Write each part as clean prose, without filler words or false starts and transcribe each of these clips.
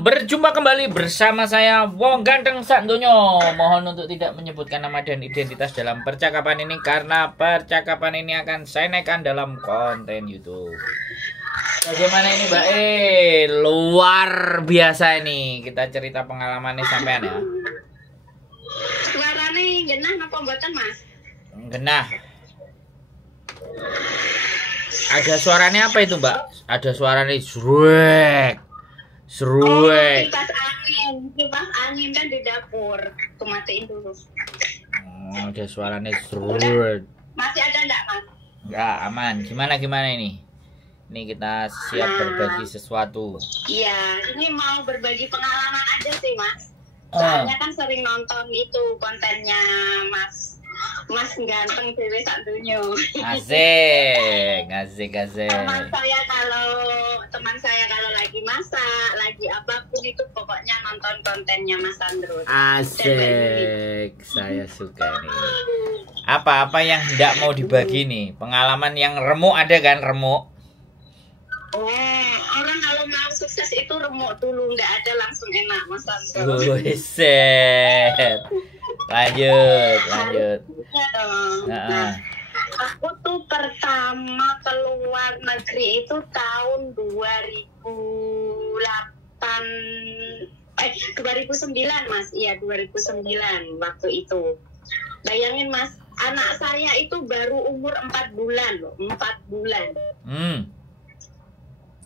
Salam, berjumpa kembali bersama saya Wong Ganteng Sakdonyo. Mohon untuk tidak menyebutkan nama dan identitas dalam percakapan ini karena percakapan ini akan saya naikkan dalam konten YouTube. Bagaimana ini Mbak? Luar biasa ini. Kita cerita pengalamannya sampean ya. Suaranya genah apa mboten, Mas? Genah. Ada suaranya apa itu Mbak? Ada suaranya jrek. Seruek. Kipas angin kan di dapur. Kumatiin dulu. Oh, ada suaranya seruek. Masih ada enggak, Mas? Enggak, aman. Gimana ini? Ini kita siap berbagi sesuatu. Iya, ini mau berbagi pengalaman aja sih, Mas. Soalnya kan sering nonton itu kontennya Mas Ganteng Dewe Sakdonyo. Asik. Teman saya kalau lagi masak, lagi apapun itu pokoknya nonton kontennya Mas Sandro. Asik. Saya suka nih. Apa yang tidak mau dibagi nih? Pengalaman yang remuk ada kan, remuk? Orang kalau mau sukses itu remuk dulu, nggak ada langsung enak, Mas Sandro. Buset. Lanjut. Ya dong. Nah, aku tuh pertama keluar negeri itu tahun 2009, Mas. Iya, 2009 waktu itu. Bayangin, Mas, anak saya itu baru umur 4 bulan loh, 4 bulan.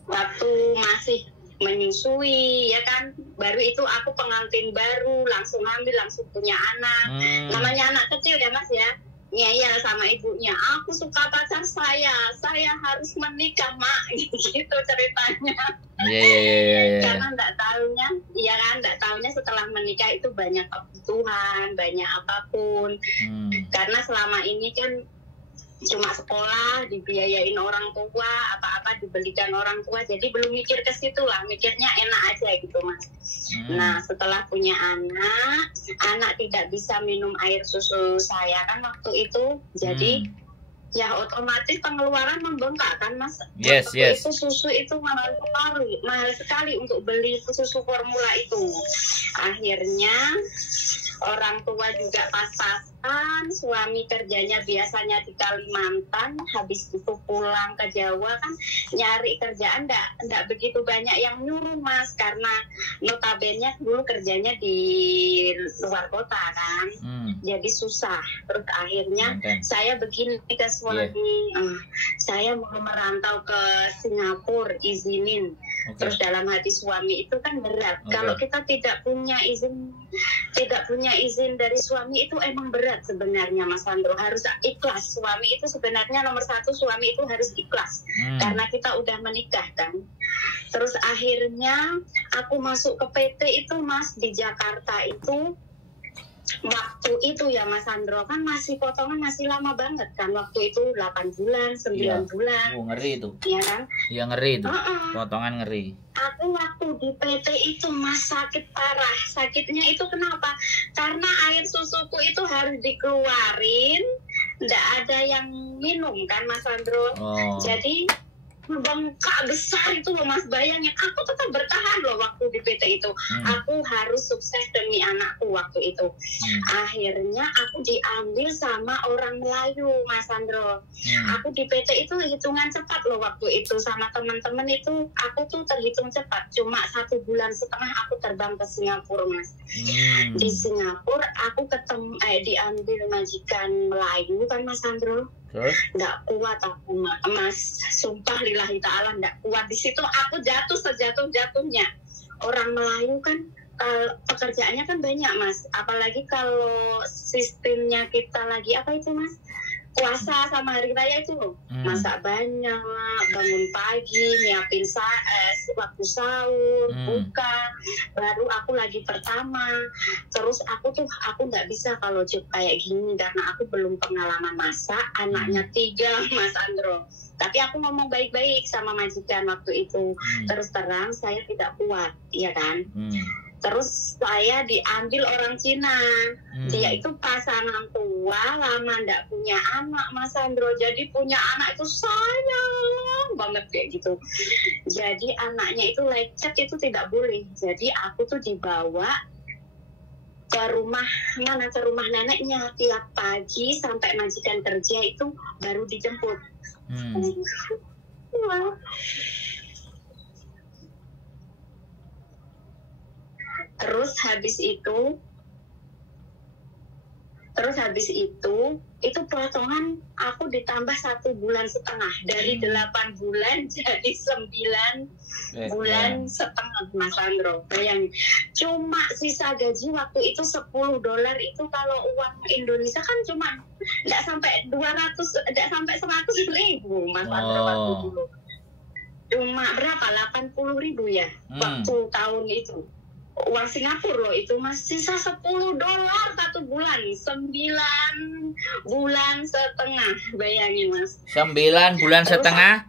Waktu masih menyusui, ya kan, baru itu aku pengantin baru, langsung hamil, langsung punya anak. Namanya anak kecil ya, Mas ya. Ngeyel sama ibunya, aku suka pacar saya harus menikah, Mak. Gitu ceritanya. Iya. Karena nggak taunya setelah menikah itu banyak kebutuhan, banyak apapun. Karena selama ini kan cuma sekolah, dibiayain orang tua, apa-apa dibelikan orang tua, jadi belum mikir ke situ lah, mikirnya enak aja gitu, Mas. Nah, setelah punya anak tidak bisa minum air susu saya kan waktu itu, jadi ya otomatis pengeluaran membengkak kan, Mas. Yes. Itu susu itu mahal sekali untuk beli susu formula itu. Akhirnya orang tua juga pas-pasan, suami kerjanya biasanya di Kalimantan, habis itu pulang ke Jawa kan nyari kerjaan enggak begitu banyak yang nyuruh, Mas, karena notabene dulu kerjanya di luar kota kan. Jadi susah. Terus akhirnya saya begini ke suami, saya mau merantau ke Singapura, izinin. Terus dalam hati suami itu kan berat. Kalau kita tidak punya izin dari suami itu emang berat sebenarnya, Mas Sandro. Harus ikhlas. Suami itu sebenarnya nomor satu, suami itu harus ikhlas. Karena kita udah menikah kan. Terus akhirnya aku masuk ke PT itu, Mas, di Jakarta itu. Waktu itu ya, Mas Sandro, kan masih potongan masih lama banget kan. Waktu itu 8 bulan, 9 bulan. Ngeri itu. Iya kan? Iya, ngeri itu. Potongan ngeri. Aku waktu di PT itu, Mas, sakit parah. Sakitnya itu kenapa? Karena air susuku itu harus dikeluarin, nggak ada yang minum kan, Mas Sandro. Jadi bengkak besar itu loh, Mas. Bayangin, aku tetap bertahan loh waktu di PT itu. Aku harus sukses demi anakku waktu itu. Akhirnya aku diambil sama orang Melayu, Mas Sandro. Aku di PT itu hitungan cepat loh waktu itu. Sama teman-teman itu aku tuh terhitung cepat. Cuma 1,5 bulan aku terbang ke Singapura, Mas. Di Singapura aku diambil majikan Melayu kan, Mas Sandro. Nggak kuat aku, Mas, sumpah lillahi ta'ala nggak kuat. Di situ aku jatuh sejatuh-jatuhnya. Orang Melayu kan pekerjaannya kan banyak, Mas, apalagi kalau sistemnya kita lagi apa itu, Mas, puasa sama hari raya itu loh. Masak banyak, bangun pagi, nyiapin waktu sahur, buka. Baru aku lagi pertama. Terus aku nggak bisa kalau job kayak gini karena aku belum pengalaman masak. Anaknya 3, Mas Andro. Tapi aku ngomong baik-baik sama majikan waktu itu. Terus terang saya tidak kuat, ya kan. Terus saya diambil orang Cina. Dia itu pasangan tua, lama nggak punya anak, Mas Sandro. Jadi punya anak itu sayang banget kayak gitu. Jadi anaknya itu lecet itu tidak boleh. Jadi aku tuh dibawa ke rumah neneknya tiap pagi sampai majikan kerja itu baru dijemput. Terus habis itu potongan aku ditambah 1,5 bulan dari 8 bulan jadi 9 bulan setengah, Mas Sandro. Bayangin, cuma sisa gaji waktu itu $10 itu kalau uang Indonesia kan cuma nggak sampai 100.000, Mas Sandro waktu dulu. Cuma berapa? 80.000 ya waktu tahun itu. Uang Singapura loh itu masih sisa $10 1 bulan, 9 bulan setengah, bayangin Mas. 9 bulan setengah,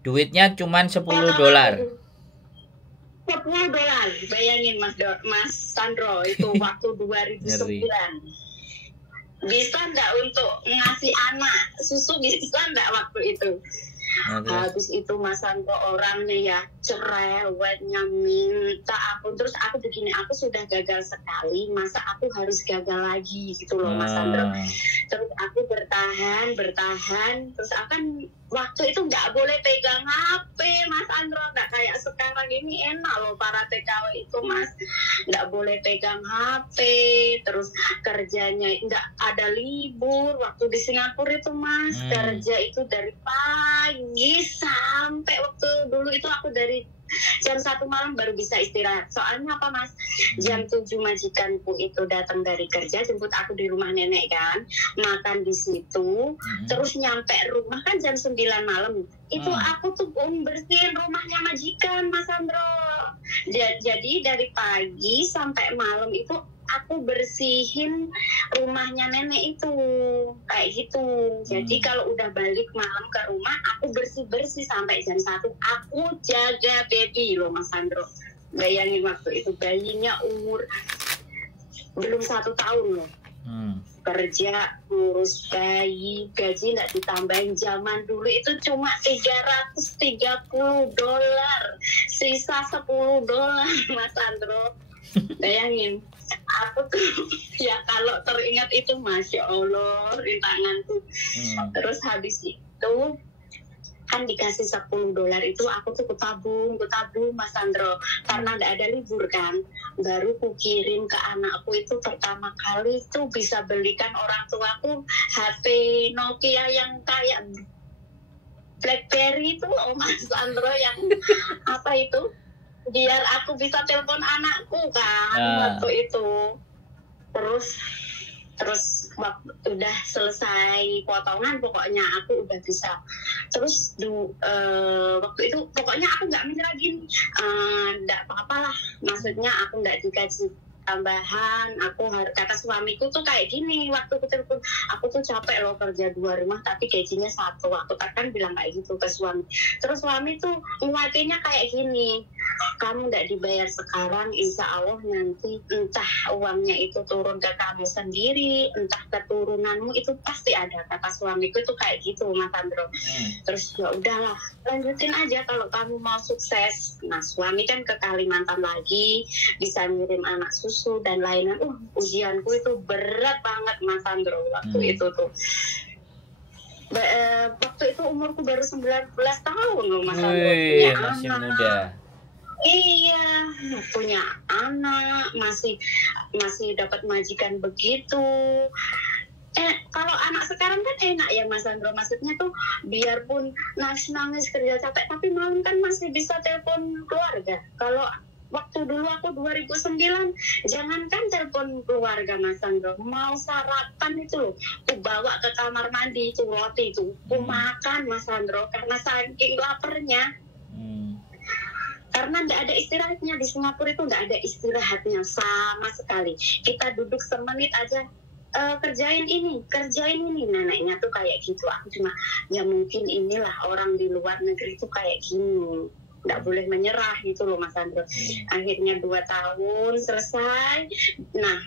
duitnya cuma $10. $10, bayangin Mas Sandro itu waktu 2009. Bisa nggak untuk ngasih anak susu, bisa nggak waktu itu? Habis itu Mas Sandro orangnya ya cerewetnya minta aku, terus aku begini, aku sudah gagal sekali, masa aku harus gagal lagi gitu loh Mas Sandro. Terus aku bertahan, terus akan waktu itu nggak boleh pegang HP Mas Sandro, nggak kayak sekarang ini enak loh para TKW itu Mas, nggak boleh pegang HP, terus kerjanya nggak ada libur waktu di Singapura itu Mas. Kerja itu dari pagi sampai waktu dulu itu aku dari jam 1 malam baru bisa istirahat. Soalnya apa Mas? Jam 7 majikanku itu datang dari kerja, jemput aku di rumah nenek kan, makan di situ, terus nyampe rumah kan jam 9 malam. Itu aku tuh bersihin rumahnya majikan Mas Sandro. Jadi dari pagi sampai malam itu aku bersihin rumahnya nenek itu kayak gitu. Jadi kalau udah balik malam ke rumah, aku bersih sampai jam 1. Aku jaga baby loh Mas Sandro. Bayangin waktu itu bayinya umur belum 1 tahun loh. Kerja ngurus bayi, gaji nggak ditambahin. Zaman dulu itu cuma $330, sisa $10 Mas Sandro. Bayangin, aku tuh ya kalau teringat itu Masya Allah rintangan tuh. Terus habis itu kan dikasih $10 itu aku tuh kutabung Mas Sandro, karena nggak ada libur kan. Baru kukirim ke anakku itu pertama kali tuh bisa belikan orang tuaku HP Nokia yang kayak BlackBerry itu loh Mas Sandro, yang apa itu, biar aku bisa telepon anakku kan waktu itu. Terus waktu udah selesai potongan pokoknya aku udah bisa. Terus waktu itu pokoknya aku nggak menyerah gini, nggak apa-apa lah, maksudnya aku nggak dikasih tambahan. Aku kata suamiku tuh kayak gini waktu aku telepon, aku tuh capek loh kerja 2 rumah tapi gajinya 1. Aku kan bilang kayak gitu ke suami. Terus suami tuh nguatinnya kayak gini, kamu nggak dibayar sekarang, insya Allah nanti entah uangnya itu turun ke kamu sendiri, entah keturunanmu itu pasti ada, kata suamiku itu kayak gitu Mas Sandro. Terus ya udahlah, lanjutin aja kalau kamu mau sukses. Nah suami kan ke Kalimantan lagi, bisa ngirim anak susu dan lainnya. Ujianku itu berat banget Mas Sandro waktu itu tuh. Waktu itu umurku baru 19 tahun loh Mas Sandro. Masih muda. Iya, punya anak, masih dapat majikan begitu. Kalau anak sekarang kan enak ya Mas Sandro, maksudnya tuh biarpun nangis kerja capek, tapi malam kan masih bisa telepon keluarga. Kalau waktu dulu aku 2009, jangankan telepon keluarga Mas Sandro, mau sarapan itu loh, aku bawa ke kamar mandi itu roti itu, aku makan Mas Sandro karena saking laparnya. Karena nggak ada istirahatnya di Singapura itu, nggak ada istirahatnya sama sekali. Kita duduk semenit aja, kerjain ini, neneknya tuh kayak gitu. Aku cuma ya mungkin inilah orang di luar negeri tuh kayak gini. nggak boleh menyerah gitu loh Mas Andro. Akhirnya 2 tahun selesai. Nah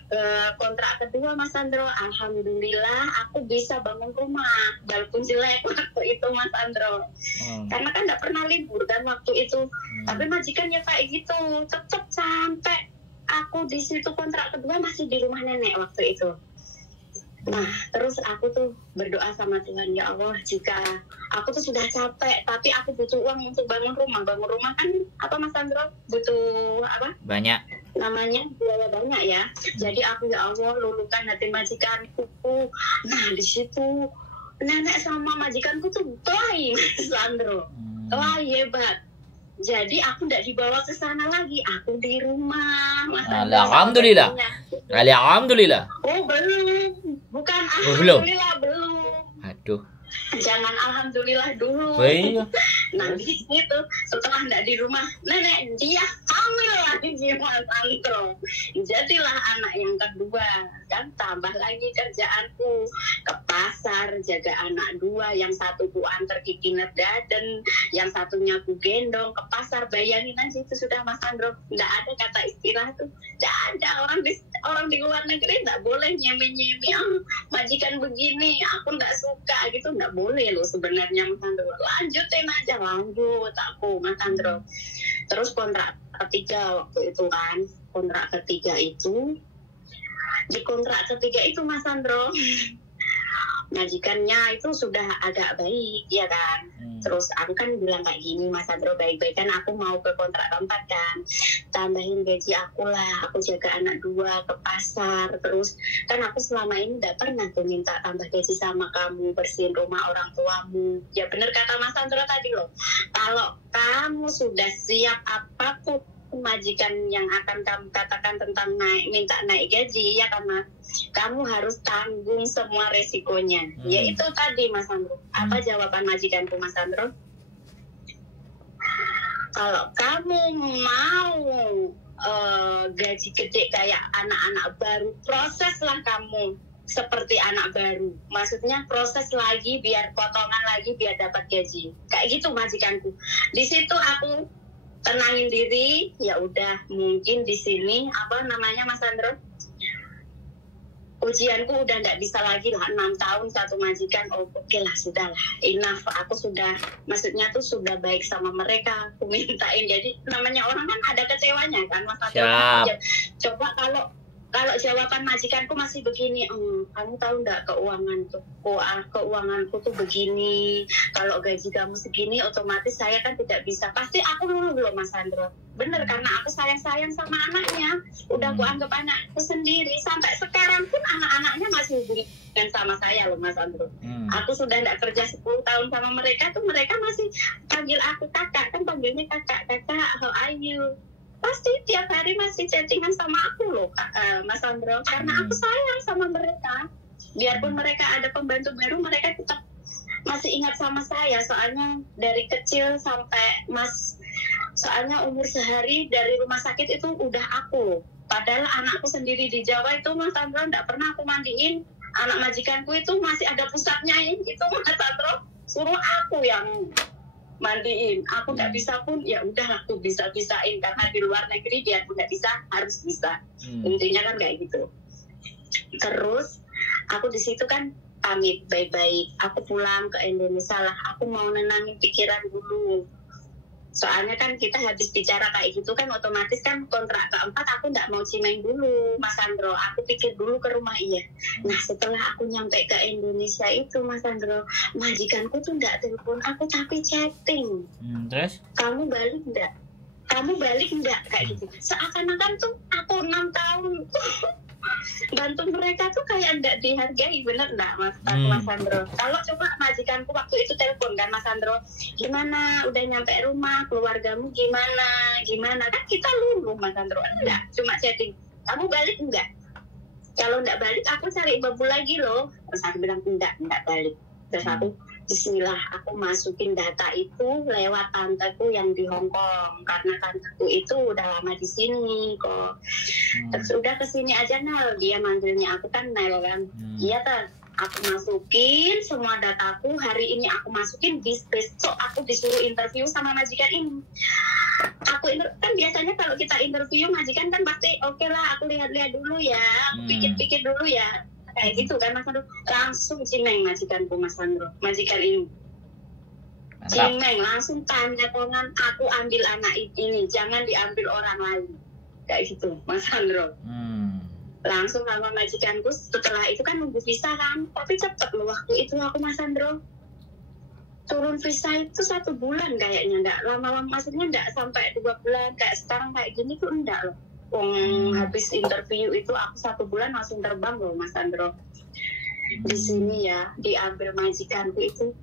kontrak kedua Mas Andro, alhamdulillah aku bisa bangun rumah walaupun jelek waktu itu Mas Andro. Karena kan nggak pernah libur kan waktu itu. Tapi majikan ya kayak gitu, tetap sampai aku di situ kontrak kedua masih di rumah nenek waktu itu. Nah, terus aku tuh berdoa sama Tuhan, ya Allah, jika aku tuh sudah capek, tapi aku butuh uang untuk bangun rumah. Bangun rumah kan, apa Mas Andro? Butuh apa? Banyak. Namanya biaya banyak ya. Jadi aku, ya Allah, luluhkan hati majikanku. Nah, di situ nenek sama majikanku tuh baik, Mas Andro. Wah, hebat. Jadi aku tidak dibawa ke sana lagi, aku di rumah. Alhamdulillah. Alhamdulillah. Oh belum, bukan belum. alhamdulillah belum. Aduh. Jangan alhamdulillah dulu. Iya. Nanti itu setelah tidak di rumah, nenek dia hamil lagi di Mas Andro. Jadilah anak yang kedua, kan tambah lagi kerjaanku ke pasar jaga anak 2, yang satu ku antar ke kindergarten, yang satunya ku gendong ke pasar. Bayangin aja itu sudah Mas Andro, tidak ada kata istilah tuh, tidak ada. Orang di luar negeri tidak boleh nyemi-nyemi, majikan begini aku tidak suka gitu, tidak boleh loh sebenarnya Mas Andro. Lanjutin aja, lanjut aku Mas Andro. Terus kontrak ketiga waktu itu kan, kontrak ketiga itu, di kontrak ketiga itu Mas Andro, majikannya itu sudah agak baik ya kan. Terus aku kan bilang kayak gini, Mas Andro, baik-baik kan aku mau ke kontrak keempat kan, tambahin gaji aku lah, aku jaga anak 2 ke pasar. Terus kan aku selama ini gak pernah tuh minta tambah gaji sama kamu, bersihin rumah orang tuamu. Ya bener kata Mas Andro tadi loh, kalau kamu sudah siap apapun majikan yang akan kamu katakan tentang minta naik gaji, ya kan Mas, kamu harus tanggung semua resikonya. Yaitu tadi Mas Andro. Apa jawaban majikanku Mas Andro? Kalau kamu mau gaji gede kayak anak-anak baru, proseslah kamu seperti anak baru. Maksudnya proses lagi biar potongan lagi biar dapat gaji. Kayak gitu majikanku. Di situ aku tenangin diri, ya udah mungkin di sini apa namanya Mas Andro, ujianku udah nggak bisa lagi lah, 6 tahun satu majikan. Oke lah, sudah lah, enough. Aku sudah, maksudnya tuh sudah baik sama mereka, aku mintain. Jadi namanya orang kan ada kecewanya kan Mas Andro. Coba kalau jawaban majikanku masih begini, kamu tahu nggak keuanganku tuh begini, kalau gaji kamu segini, otomatis saya kan tidak bisa. Pasti aku luluh loh Mas Andro. Bener, karena aku sayang sama anaknya, udah aku anggap anakku sendiri. Sampai sekarang pun anak-anaknya masih hubungan sama saya loh Mas Andro. Aku sudah nggak kerja 10 tahun sama mereka tuh, mereka masih panggil aku kakak, kan panggilnya kakak, how are you? Pasti tiap hari masih chattingan sama aku loh Mas Andro, karena aku sayang sama mereka. Biarpun mereka ada pembantu baru, mereka tetap masih ingat sama saya. Soalnya dari kecil sampai soalnya umur sehari dari rumah sakit itu udah aku. Padahal anakku sendiri di Jawa itu Mas Andro nggak pernah aku mandiin. Anak majikanku itu masih ada pusatnya gitu Mas Andro, suruh aku yang mandiin. Aku nggak bisa pun ya udah aku bisa-bisain, karena di luar negeri dia pun nggak bisa, harus bisa. Intinya kan kayak gitu. Terus aku di situ kan pamit baik-baik, aku pulang ke Indonesia lah, aku mau nenangin pikiran dulu. Soalnya kan kita habis bicara kayak gitu kan, otomatis kan kontrak keempat aku nggak mau cimeng dulu Mas Andro, aku pikir dulu ke rumah. Iya. Nah setelah aku nyampe ke Indonesia itu Mas Andro, majikanku tuh nggak telepon aku tapi chatting. Terus? Kamu balik nggak? Kayak gitu. Seakan-akan tuh aku 6 tahun bantu mereka tuh kayak nggak dihargai. Bener nggak Mas Andro? Kalau coba majikanku waktu itu telepon kan Mas Andro, gimana udah nyampe rumah, keluargamu gimana kan kita luluh Mas Andro. Enggak, cuma chatting, kamu balik enggak? Kalau enggak balik aku cari babu lagi loh. Terus aku bilang enggak balik. Terus aku bismillah, aku masukin data itu lewat tanteku yang di Hong Kong, karena tanteku itu udah lama di sini kok. Terus udah kesini aja Nel, dia manggilnya aku kan Nel kan. Iya Aku masukin semua dataku, hari ini aku masukin, besok aku disuruh interview sama majikan ini. Kan biasanya kalau kita interview majikan kan pasti oke lah, aku lihat-lihat dulu ya, aku pikir-pikir dulu ya, kayak gitu kan Mas Andro. Langsung cimeng majikanku Mas Andro, majikan ini cimeng, langsung tanda tangan, aku ambil anak ini, jangan diambil orang lain, kayak gitu Mas Andro. Langsung sama majikanku, setelah itu kan nunggu visa kan, tapi cepet loh waktu itu aku Mas Andro. Turun visa itu 1 bulan kayaknya, nggak lama-lama, maksudnya nggak sampai 2 bulan, kayak sekarang kayak gini tuh enggak loh. Habis interview itu aku 1 bulan langsung terbang loh Mas Andro. Di sini ya, diambil majikanku itu.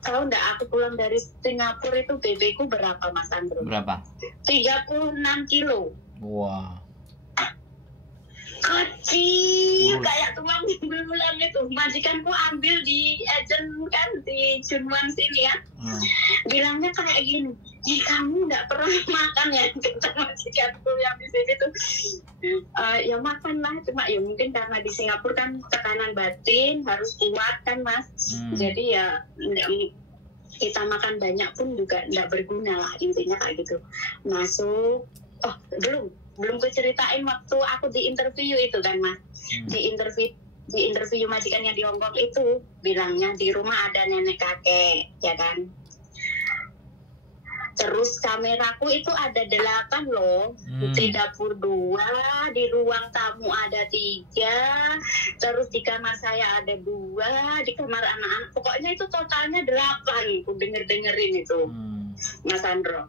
Tahu nggak aku pulang dari Singapura itu BB ku berapa Mas Andro? Berapa? 36 kilo. Wah. Kecil kayak tulang bulan itu. Majikanku ambil di agent kan di Junwan sini ya. Bilangnya kayak gini, kamu nggak pernah makan ya? Kata majikanku yang di sini tuh. Ya makan lah, cuma ya mungkin karena di Singapura kan tekanan batin harus kuat kan Mas. Jadi ya kita makan banyak pun juga nggak berguna lah, intinya kayak gitu. Masuk, belum keceritain waktu aku di interview itu kan Mas. Di interview majikan yang di Hongkong itu bilangnya di rumah ada nenek kakek ya kan. Terus kameraku itu ada 8 loh. Di dapur 2, di ruang tamu ada 3, terus di kamar saya ada 2, di kamar anak-anak, pokoknya itu totalnya 8. Aku dengerin itu Mas Andro.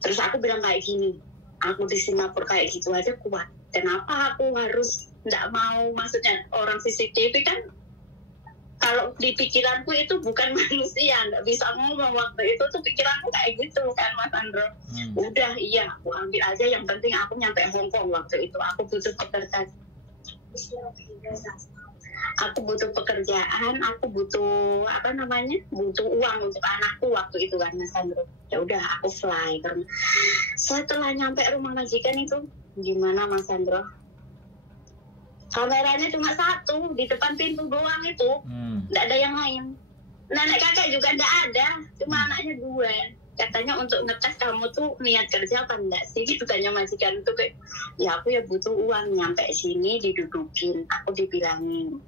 Terus aku bilang kayak gini, aku di Singapura kayak gitu aja kuat, kenapa aku harus nggak mau, maksudnya orang CCTV kan kalau di pikiranku itu bukan manusia, nggak bisa ngomong waktu itu tuh pikiranku kayak gitu kan Mas Andro. Udah iya, aku ambil aja, yang penting aku nyampe Hongkong waktu itu. Aku butuh pekerjaan, aku butuh butuh uang untuk anakku waktu itu kan Mas Andro. Ya udah aku fly. Karena setelah nyampe rumah majikan itu gimana Mas Andro? Kameranya cuma 1 di depan pintu doang itu, nggak ada yang lain. Nenek kakek juga nggak ada, cuma anaknya 2. Katanya untuk ngetes kamu tuh niat kerja apa enggak sih, gitu tanya majikan tuh. Kayak ya aku ya butuh uang, nyampe sini didudukin, aku dibilangin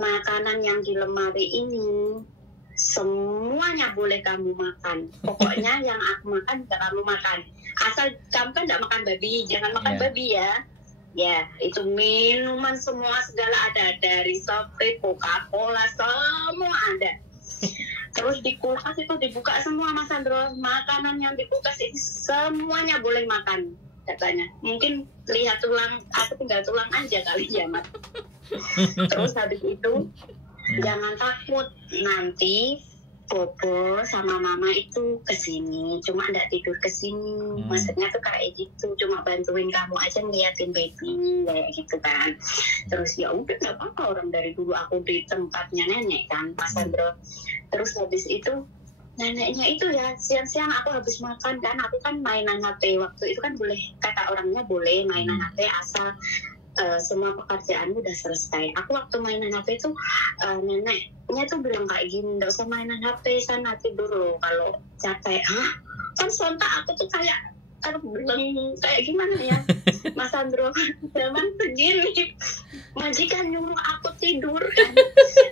makanan yang di lemari ini semuanya boleh kamu makan, pokoknya yang aku makan gak kamu makan, asal kamu kan gak makan babi, jangan makan babi ya. Ya, itu minuman semua segala ada, dari Sprite, Coca-Cola, semua ada. Terus di kulkas itu dibuka semua Mas Andro, makanan yang di kulkas ini semuanya boleh makan katanya. Mungkin lihat tulang, aku tinggal tulang aja kali ya Mas. Terus habis itu jangan takut, nanti Bobo sama Mama itu kesini, cuma nggak tidur kesini. Maksudnya tuh kayak gitu, cuma bantuin kamu aja ngeliatin baby kayak gitu kan. Terus ya udah nggak apa-apa, orang dari dulu aku di tempatnya nenek kan Mas Andro. Terus habis itu neneknya itu ya siang-siang aku habis makan kan, aku kan mainan HP waktu itu kan boleh, kata orangnya boleh mainan HP asal semua pekerjaan udah selesai. Aku waktu mainan HP itu neneknya tuh bilang kayak gini, nggak usah mainan HP, sana tidur loh kalau capek. Kan sontak aku tuh kayak bilang kayak gimana ya Mas Andro, zaman segini majikan nyuruh aku tidur kan.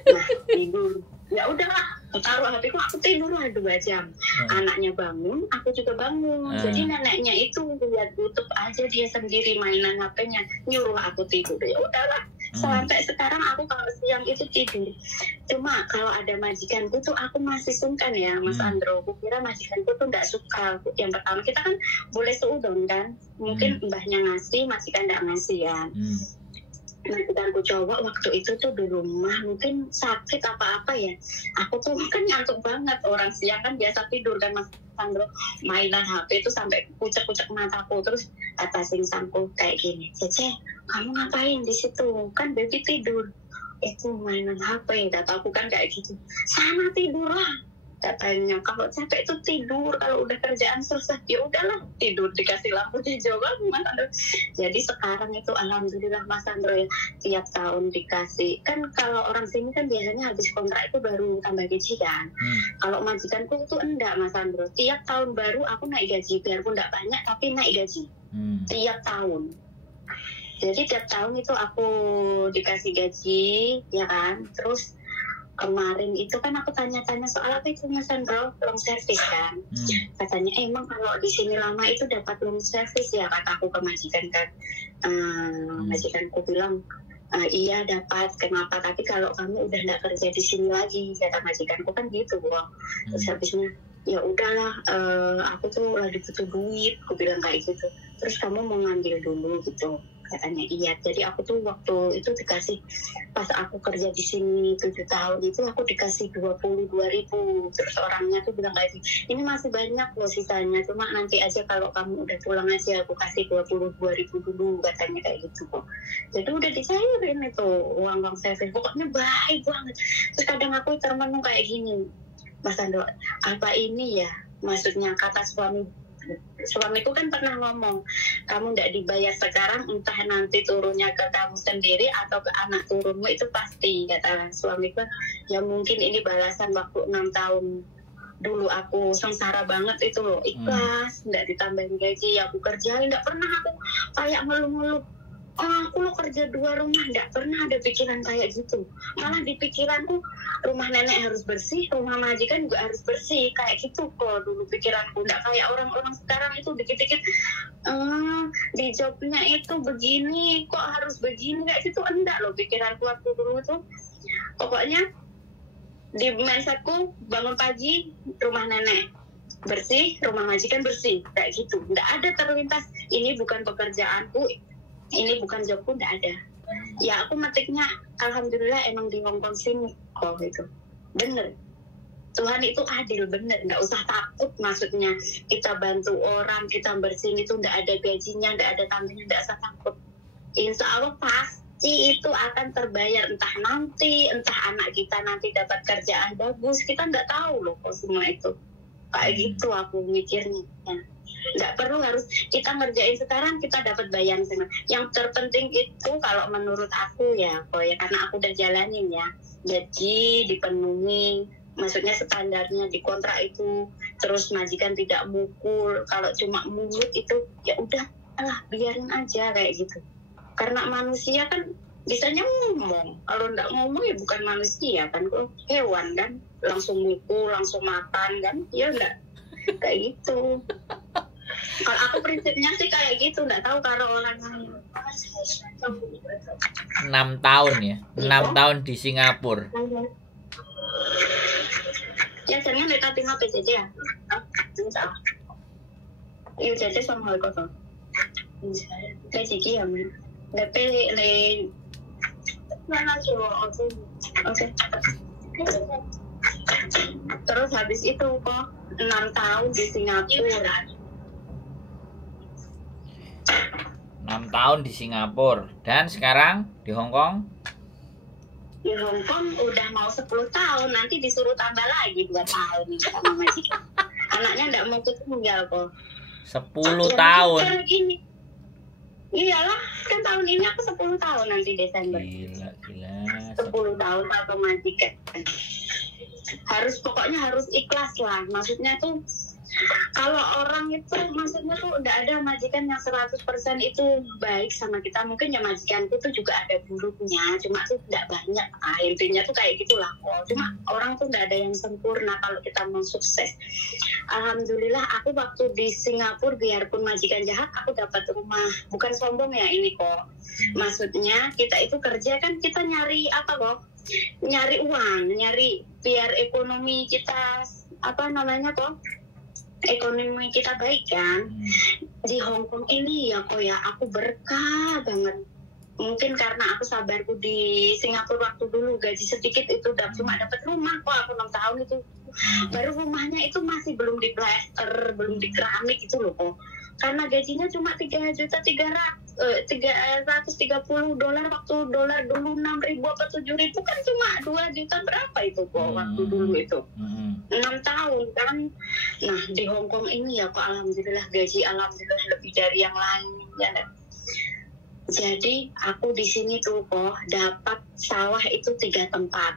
Nah tidur, ya udahlah taruh HP ku, aku tidur lah 2 jam. Anaknya bangun, aku juga bangun. Jadi neneknya itu lihat YouTube aja dia sendiri mainan HP-nya, nyuruh aku tidur. Ya udahlah, sampai sekarang aku kalau siang itu tidur. Cuma kalau ada majikanku tuh aku masih sungkan ya Mas Andro. Aku kira majikanku tuh nggak suka. Yang pertama kita kan boleh seudon kan, mungkin mbahnya ngasih, majikan nggak ngasih ya. Majikanku cowok waktu itu tuh di rumah mungkin sakit apa-apa ya. Aku tuh kan ngantuk banget, orang siang kan biasa tidur kan Mas Andro, mainan HP itu sampai kucek-kucek mataku. Terus kata singsangku kayak gini, Cece kamu ngapain di situ, kan baby tidur. Itu mainan HP, kata aku kan kayak gitu. Sana tidur lah, Katanya kalau capek itu tidur, kalau udah kerjaan selesai ya udahlah tidur, dikasih lampu hijau kan Mas Andro. Jadi sekarang itu alhamdulillah Mas Andro ya, tiap tahun dikasih. Kan kalau orang sini kan biasanya habis kontrak itu baru tambah gaji kan. Kalau majikanku itu enggak Mas Andro, tiap tahun baru aku naik gaji, biarpun enggak banyak tapi naik gaji tiap tahun. Jadi tiap tahun itu aku dikasih gaji ya kan. Terus kemarin itu kan aku tanya-tanya soal apa itu Mas Andro, long service kan. Katanya emang kalau di sini lama itu dapat long service ya, kataku ke majikan kan. Majikanku bilang iya dapat, kenapa, tapi kalau kamu udah nggak kerja di sini lagi, kata majikanku kan gitu Bang. Terus habisnya ya udahlah, aku tuh lagi butuh duit, aku bilang kayak gitu. Terus kamu mau ngambil dulu gitu, katanya iya. Jadi aku tuh waktu itu dikasih, pas aku kerja di sini 7 tahun itu aku dikasih 22.000. Terus orangnya tuh bilang kayak ini masih banyak loh sisanya, cuma nanti aja kalau kamu udah pulang aja aku kasih 22.000 dulu, katanya kayak gitu kok. Jadi udah disairin itu uang service, pokoknya baik banget. Terus kadang aku termenung kayak gini Mas Andro, apa ini ya maksudnya, kata suamiku kan pernah ngomong, kamu tidak dibayar sekarang, entah nanti turunnya ke kamu sendiri atau ke anak turunmu, itu pasti, kata suamiku. Ya mungkin ini balasan waktu 6 tahun dulu aku sengsara banget itu loh, ikhlas, tidak ditambahin gaji, aku kerjain, tidak pernah aku kayak ngeluh-ngeluh. Aku lo kerja 2 rumah, nggak pernah ada pikiran kayak gitu. Malah di pikiranku rumah nenek harus bersih, rumah majikan juga harus bersih, kayak gitu kok dulu pikiranku. Nggak kayak orang-orang sekarang itu dikit-dikit di jobnya itu begini, kok harus begini, kayak gitu. Enggak loh pikiranku waktu dulu tuh. Pokoknya di mindsetku bangun pagi rumah nenek bersih, rumah majikan bersih, kayak gitu. Nggak ada terlintas ini bukan pekerjaanku, ini bukan jobku, enggak ada. Ya aku metiknya alhamdulillah emang di Hongkong sini kok gitu. Bener. Tuhan itu adil, bener. Enggak usah takut, maksudnya kita bantu orang, kita bersihin itu enggak ada gajinya, enggak ada tambahnya, enggak usah takut. Insya Allah pasti itu akan terbayar, entah nanti, entah anak kita nanti dapat kerjaan bagus, kita enggak tahu loh kok semua itu. Kayak gitu aku mikirnya. Nggak perlu harus kita ngerjain sekarang kita dapat bayaran semua. Yang terpenting itu kalau menurut aku ya, karena aku udah jalanin ya, gaji dipenuhi, maksudnya standarnya di kontrak itu, terus majikan tidak mukul. Kalau cuma mulut itu ya udah lah, biarin aja kayak gitu. Karena manusia kan bisanya ngomong, kalau nggak ngomong ya bukan manusia kan, kok hewan kan, langsung mukul, langsung makan kan, ya enggak kayak gitu. Kalau aku prinsipnya sih kayak gitu, nggak tahu kalau orang lain. 6 tahun ya, 6 tahun di Singapura. Ya jangan kita tinggal PJJ ya. Iya jadi sama hal kosong. PJJ ya men. Tapi le. Oke. Terus habis itu kok 6 tahun di Singapura. 6 tahun di Singapura dan sekarang di Hong Kong. Di Hong Kong udah mau 10 tahun, nanti disuruh tambah lagi 2 tahun sama majikan. Anaknya enggak mau ketinggal kok. 10 tahun. Ini. Iyalah, kan tahun ini aku 10 tahun nanti Desember. Gila. 10 tahun atau majikan. Pokoknya harus ikhlas lah. Maksudnya tuh kalau orang itu maksudnya tuh udah ada majikan yang 100% itu baik sama kita. Mungkin ya majikanku tuh juga ada buruknya, cuma tuh tidak banyak. Intinya tuh kayak gitulah kok. Cuma orang tuh nggak ada yang sempurna kalau kita mau sukses. Alhamdulillah aku waktu di Singapura biarpun majikan jahat aku dapat rumah. Bukan sombong ya ini kok. Maksudnya kita itu kerja kan kita nyari apa kok? Nyari uang, nyari biar ekonomi kita ekonomi kita baik kan. Di Hong Kong ini ya kok ya aku berkah banget. Mungkin karena aku sabarku di Singapura waktu dulu gaji sedikit itu udah cuma dapat rumah kok aku 6 tahun itu. Baru rumahnya itu masih belum diplaster, belum di keramik itu loh kok. Karena gajinya cuma 3.300.000 $330 waktu dolar dulu 6.000 apa 7.000 kan cuma 2 juta berapa itu kok waktu dulu itu 6 tahun kan. Nah di Hong Kong ini ya kok alhamdulillah gaji alhamdulillah lebih dari yang lain ya. Jadi aku di sini tuh kok dapat sawah itu 3 tempat.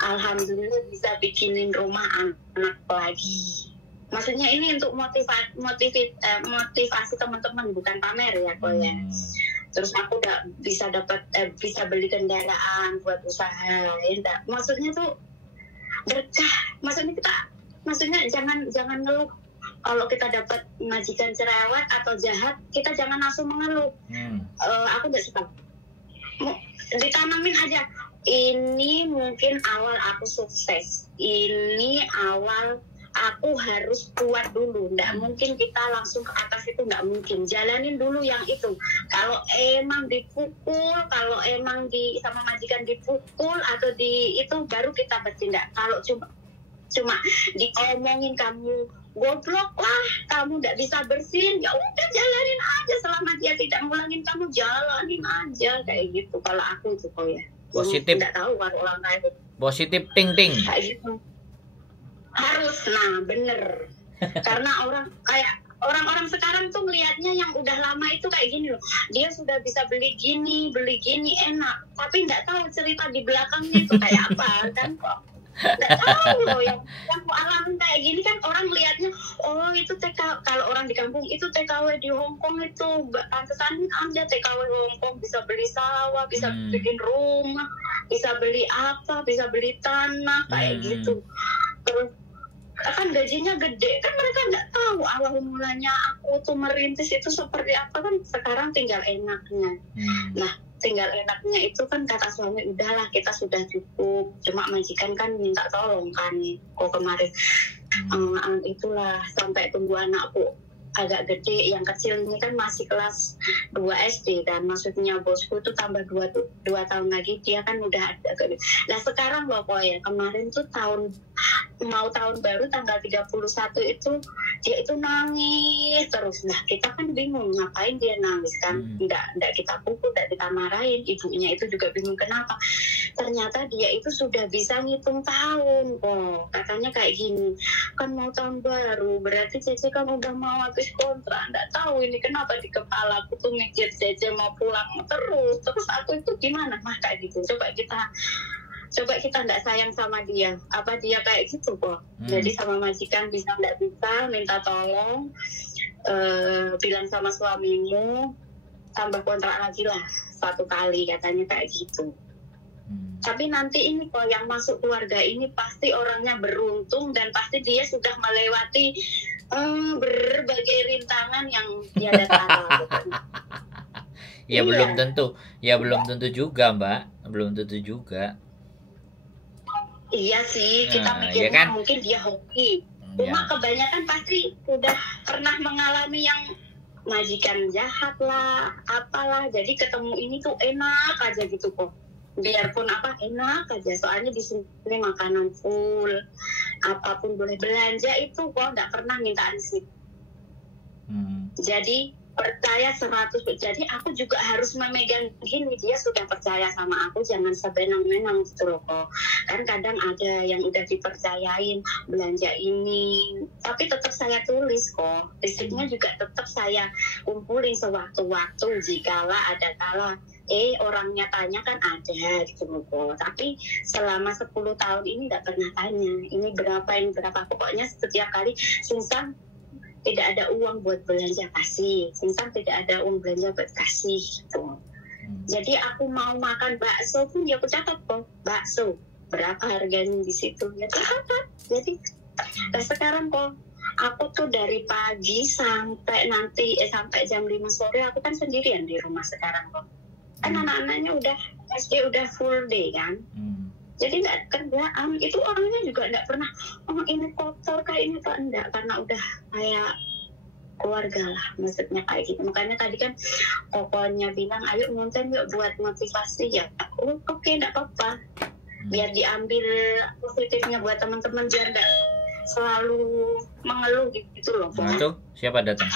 Alhamdulillah bisa bikinin rumah anak lagi. Maksudnya ini untuk motivasi teman-teman, bukan pamer ya kok ya. Terus aku udah bisa beli kendaraan buat usaha. Ya, maksudnya tuh berkah. Maksudnya jangan ngeluh. Kalau kita dapat majikan cerewet atau jahat, kita jangan langsung mengeluh. Aku nggak suka. Ditanamin aja. Ini mungkin awal aku sukses. Ini awal aku harus kuat dulu. Nggak mungkin kita langsung ke atas itu, nggak mungkin. Jalanin dulu yang itu. Kalau emang dipukul, kalau emang sama majikan dipukul atau itu baru kita bertindak. Kalau cuma diomongin kamu goblok lah, kamu nggak bisa bersin, ya udah jalanin aja selama dia tidak ngulangin kamu, jalanin aja kayak gitu. Kalau aku itu kok ya positif, nggak tahu kalau orang lain positif ting kayak gitu harus. Nah bener karena orang-orang sekarang tuh melihatnya yang udah lama itu kayak gini loh, dia sudah bisa beli gini enak, tapi nggak tahu cerita di belakangnya itu kayak apa kan. Kok nggak tahu loh yang aku alami kayak gini kan. Orang lihatnya oh itu TKW, kalau orang di kampung itu TKW di Hong Kong itu pantesan aja TKW Hong Kong bisa beli sawah, bisa bikin rumah, bisa beli apa, bisa beli tanah kayak gitu. Terus kan gajinya gede kan, mereka nggak tahu awal mulanya aku tuh merintis itu seperti apa kan. Sekarang tinggal enaknya. Nah tinggal enaknya itu kan kata suami udahlah kita sudah cukup, cuma majikan kan minta tolong kan kok kemarin itulah sampai tunggu anakku agak gede, yang kecil ini kan masih kelas 2 SD dan maksudnya bosku tuh tambah 2 tahun lagi dia kan udah agak gede. Nah sekarang loh pokoknya kemarin tuh mau tahun baru tanggal 31 itu dia itu nangis terus. Nah kita kan bingung ngapain dia nangis kan, enggak kita pukul, enggak kita marahin. Ibunya itu juga bingung kenapa. Ternyata dia itu sudah bisa ngitung tahun kok. Katanya kayak gini, kan mau tahun baru berarti Cece kan udah mau habis kontrak. Enggak tahu ini kenapa di kepala aku tuh mikir Cece mau pulang terus aku itu gimana mah kayak gitu. Coba kita nggak sayang sama dia, apa dia kayak gitu kok. Jadi sama majikan bisa nggak bisa, minta tolong, bilang sama suamimu tambah kontrak lagi lah 1 kali katanya kayak gitu. Tapi nanti ini kok yang masuk keluarga ini pasti orangnya beruntung dan pasti dia sudah melewati berbagai rintangan yang dia datang. Ya belum tentu, belum tentu juga Mbak, belum tentu juga. Iya sih, kita mikirnya ya kan? Mungkin dia hoki. Cuma kebanyakan pasti sudah pernah mengalami yang majikan jahat lah, apalah. Jadi ketemu ini tuh enak aja gitu kok. Biarpun apa enak aja. Soalnya di sini makanan full, apapun boleh belanja itu kok nggak pernah minta ansip. Jadi percaya 100%. Jadi aku juga harus memegang gini, dia sudah percaya sama aku, jangan sebenang-benang gitu loh kok. Kan kadang ada yang udah dipercayain belanja ini, tapi tetap saya tulis kok. Listriknya juga tetap saya kumpulin sewaktu-waktu jikala ada kala orangnya tanya kan ada gitu loh kok. Tapi selama 10 tahun ini nggak pernah tanya ini berapa. Pokoknya setiap kali Sinsang tidak ada uang buat belanja kasih, Sinsang tidak ada uang belanja buat kasih gitu. Jadi aku mau makan bakso pun ya aku catat kok, bakso berapa harganya di situ ya catat. Jadi sekarang kok aku tuh dari pagi sampai jam 5 sore aku kan sendirian di rumah sekarang kok. Kan anak-anaknya udah SD udah full day kan. Jadi nggak kerjaan, itu orangnya juga nggak pernah ini kotor kayak ini atau enggak, karena udah kayak keluarga lah maksudnya kayak gitu. Makanya tadi kan pokoknya bilang ayo ngonten yuk buat motivasi ya. Oke, nggak apa-apa, biar diambil positifnya buat teman-teman biar nggak selalu mengeluh gitu loh. Nah tuh siapa datang?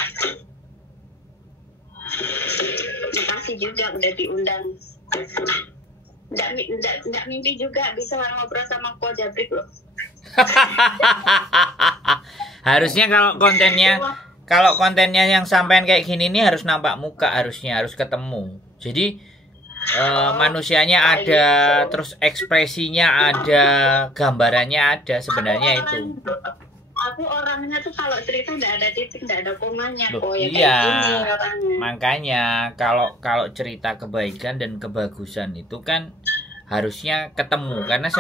Makasih juga udah diundang. Nggak mimpi juga bisa ngobrol sama Ko Jabrik loh. Harusnya kalau kontennya yang sampean kayak gini nih harus nampak muka, harus ketemu. Jadi manusianya ada, terus ekspresinya ada, gambarannya ada, sebenarnya itu. Aku orangnya tuh kalau cerita nggak ada titik, nggak ada komanya. Loh, ya iya, kayak gini, makanya kalau cerita kebaikan dan kebagusan itu kan harusnya ketemu, karena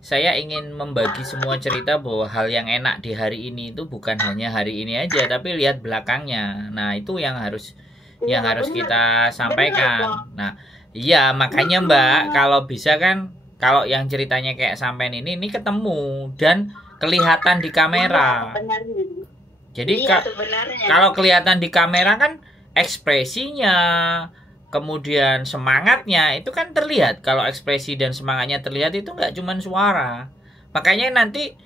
saya ingin membagi semua cerita bahwa hal yang enak di hari ini itu bukan hanya hari ini aja, tapi lihat belakangnya. Nah, itu yang harus kita sampaikan. Nah, iya, makanya Mbak, kalau bisa kan, kalau yang ceritanya kayak sampean ini ketemu dan kelihatan di kamera. Jadi kalau kelihatan di kamera kan ekspresinya, kemudian semangatnya itu kan terlihat. Kalau ekspresi dan semangatnya terlihat itu nggak cuma suara. Makanya nanti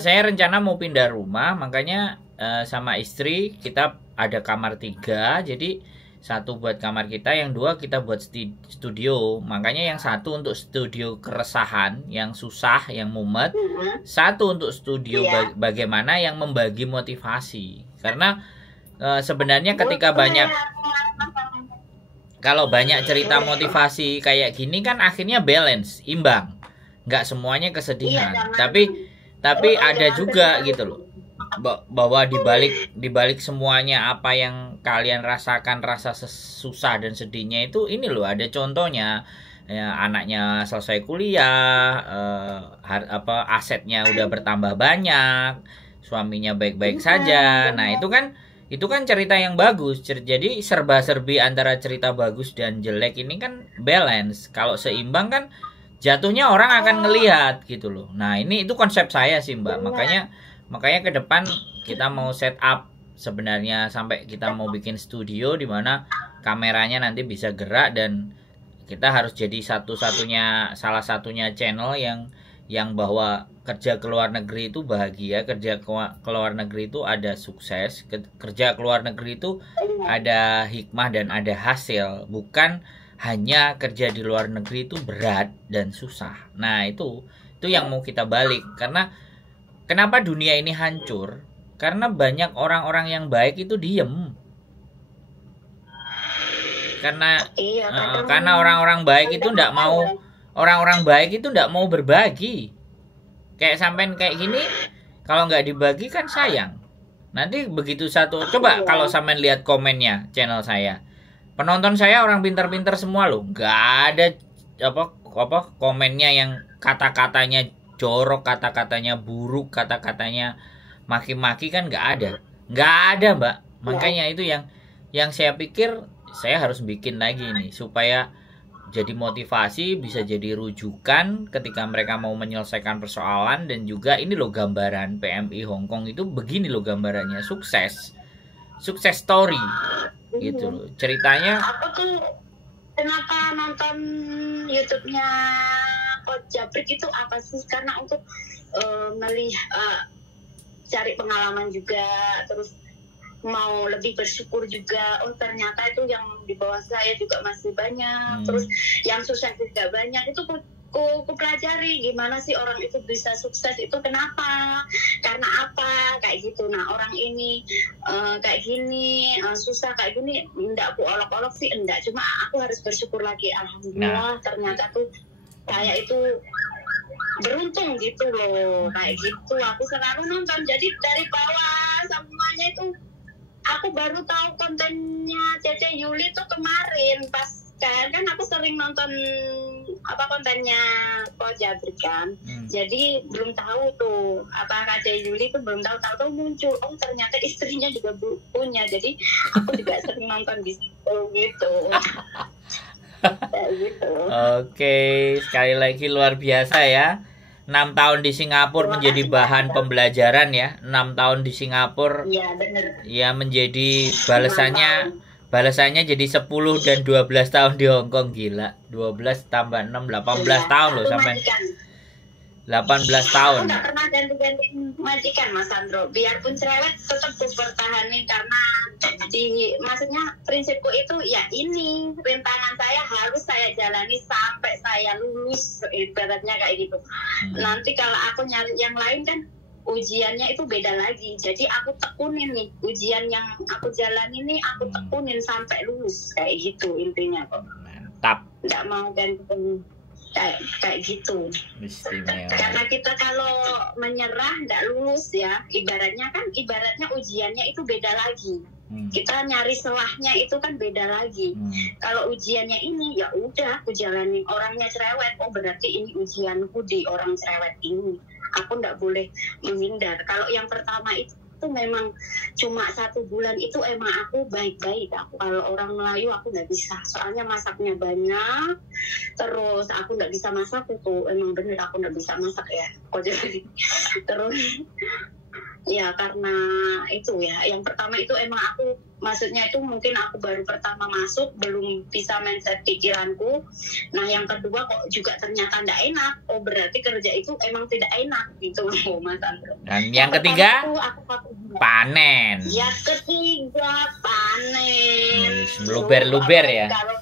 saya rencana mau pindah rumah, makanya sama istri kita ada kamar 3, jadi 1 buat kamar kita, yang 2 kita buat studio. Makanya yang 1 untuk studio keresahan, yang susah, yang mumet. 1 untuk studio bagaimana yang membagi motivasi. Karena sebenarnya ketika kalau banyak cerita motivasi kayak gini kan akhirnya balance, imbang. Nggak semuanya kesedihan. Tapi ada juga gitu loh, bahwa dibalik semuanya apa yang kalian rasakan, rasa susah dan sedihnya itu, ini loh ada contohnya ya, anaknya selesai kuliah, asetnya udah bertambah banyak, suaminya baik-baik saja. Nah itu kan cerita yang bagus. Jadi serba-serbi antara cerita bagus dan jelek ini kan balance. Kalau seimbang kan jatuhnya orang akan ngelihat gitu loh. Nah itu konsep saya sih Mbak. Makanya ke depan kita mau set up sebenarnya, sampai kita mau bikin studio di mana kameranya nanti bisa gerak, dan kita harus jadi salah satunya channel yang bahwa kerja ke luar negeri itu bahagia, kerja ke luar negeri itu ada sukses, kerja ke luar negeri itu ada hikmah dan ada hasil, bukan hanya kerja di luar negeri itu berat dan susah. Nah itu yang mau kita balik. Karena kenapa dunia ini hancur? Karena banyak orang-orang yang baik itu diem. Karena orang-orang baik itu enggak mau berbagi. Kayak sampean kayak gini, kalau nggak dibagi kan sayang. Nanti begitu coba kalau sampean lihat komennya channel saya, penonton saya orang pintar-pintar semua loh, nggak ada komennya yang kata-katanya jorok, kata-katanya buruk, kata-katanya maki-maki, kan nggak ada Mbak. Makanya itu yang saya pikir saya harus bikin lagi nih, supaya jadi motivasi, bisa jadi rujukan ketika mereka mau menyelesaikan persoalan. Dan juga ini loh gambaran PMI Hong Kong itu begini loh gambarannya, sukses story gitu loh ceritanya. Aku tuh kenapa nonton YouTube-nya Coach Jabrik itu apa sih? Karena untuk melihat, cari pengalaman juga, terus mau lebih bersyukur juga. Oh ternyata itu yang di bawah saya juga masih banyak, terus yang susah juga banyak. Itu ku pelajari gimana sih orang itu bisa sukses itu, kenapa, karena apa, kayak gitu. Nah orang ini kayak gini, susah kayak gini, enggak aku olok-olok sih, enggak, cuma aku harus bersyukur lagi. Alhamdulillah ternyata tuh saya itu beruntung gitu loh, kayak gitu. Aku selalu nonton, jadi dari bawah semuanya itu. Aku baru tahu kontennya Cece Yuli tuh kemarin pas kan aku sering nonton kontennya Coach Jabrik kan. Jadi belum tahu tuh Cece Yuli tuh belum tahu muncul. Oh ternyata istrinya juga punya. Jadi aku juga sering nonton di situ gitu. Gitu. Oke, sekali lagi luar biasa ya. 6 tahun di Singapura menjadi bahan pembelajaran ya. 6 tahun di Singapura. Iya, benar. Ya menjadi balasannya jadi 10 dan 12 tahun di Hong Kong, gila. 12 tambah 6 18 tahun loh sampai. 18 tahun. Aku gak pernah ganti-ganti majikan Mas Sandro. Biarpun cerewet tetap ku pertahanin, karena di maksudnya prinsipku itu ya ini rintangan saya harus saya jalani sampai saya lulus, ibaratnya kayak gitu. Nanti kalau aku nyari yang lain kan ujiannya itu beda lagi, jadi aku tekunin nih ujian yang aku jalani nih, aku tekunin sampai lulus kayak gitu intinya kok. Mantap. Nggak mau kan kayak gitu. Istimewa. Karena kita kalau menyerah nggak lulus ya, ibaratnya ujiannya itu beda lagi. Kita nyari selahnya itu kan beda lagi. Kalau ujiannya ini ya udah aku jalani, orangnya cerewet, oh berarti ini ujianku di orang cerewet ini, aku nggak boleh menghindar. Kalau yang pertama itu memang cuma 1 bulan itu emang aku baik-baik. Aku kalau orang Melayu aku nggak bisa, soalnya masaknya banyak, terus aku nggak bisa masak itu emang bener, aku nggak bisa masak ya kok jadi. Terus ya karena itu ya, yang pertama itu emang aku, maksudnya itu mungkin aku baru pertama masuk, belum bisa mindset pikiranku. Nah yang kedua kok juga ternyata nggak enak, oh berarti kerja itu emang tidak enak gitu loh Mas Andro. Dan yang ketiga panen. Yang ketiga panen. Luber-luber ya. Kalau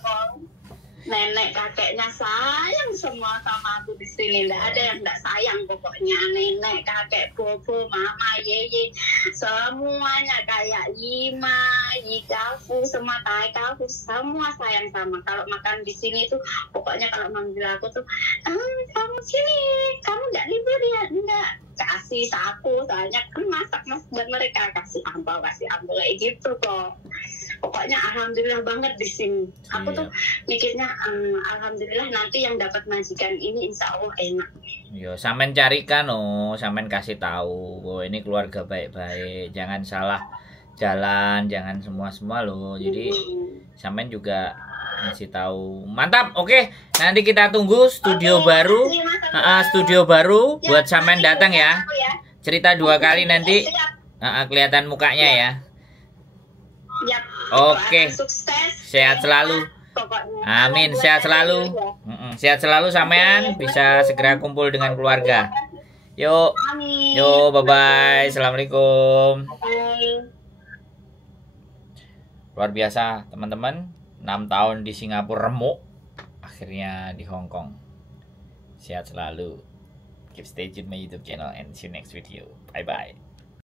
nenek kakeknya sayang semua sama aku di sini, nggak ada yang nggak sayang pokoknya. Nenek, kakek, bobo, mama, yeye, semuanya kayak Yima, Yikafu, semua Taikafu, semua sayang sama. Kalau makan di sini tuh pokoknya kalau manggil aku tuh, kamu sini, kamu nggak libur ya? Nggak, kasih saku, soalnya kan masak buat mereka, kasih ambal kayak gitu kok. Pokoknya alhamdulillah banget di sini. Aku tuh mikirnya alhamdulillah nanti yang dapat majikan ini insya Allah enak. Yo, sampean carikan sampean kasih tahu bahwa ini keluarga baik-baik, jangan salah jalan, jangan semua loh. Jadi sampean juga ngasih tahu. Mantap. Oke, nanti kita tunggu studio baru. Studio baru buat sampean datang ya. Cerita 2 kali nanti kelihatan mukanya ya. Yap, oke, sukses, sehat selalu. Amin, sehat selalu. Sehat selalu sampean, bisa segera kumpul dengan keluarga. Yuk, yuk, bye-bye. Assalamualaikum. Luar biasa teman-teman, 6 tahun di Singapura remuk, akhirnya di Hong Kong. Sehat selalu. Keep stay tune my YouTube channel and see you next video. Bye-bye.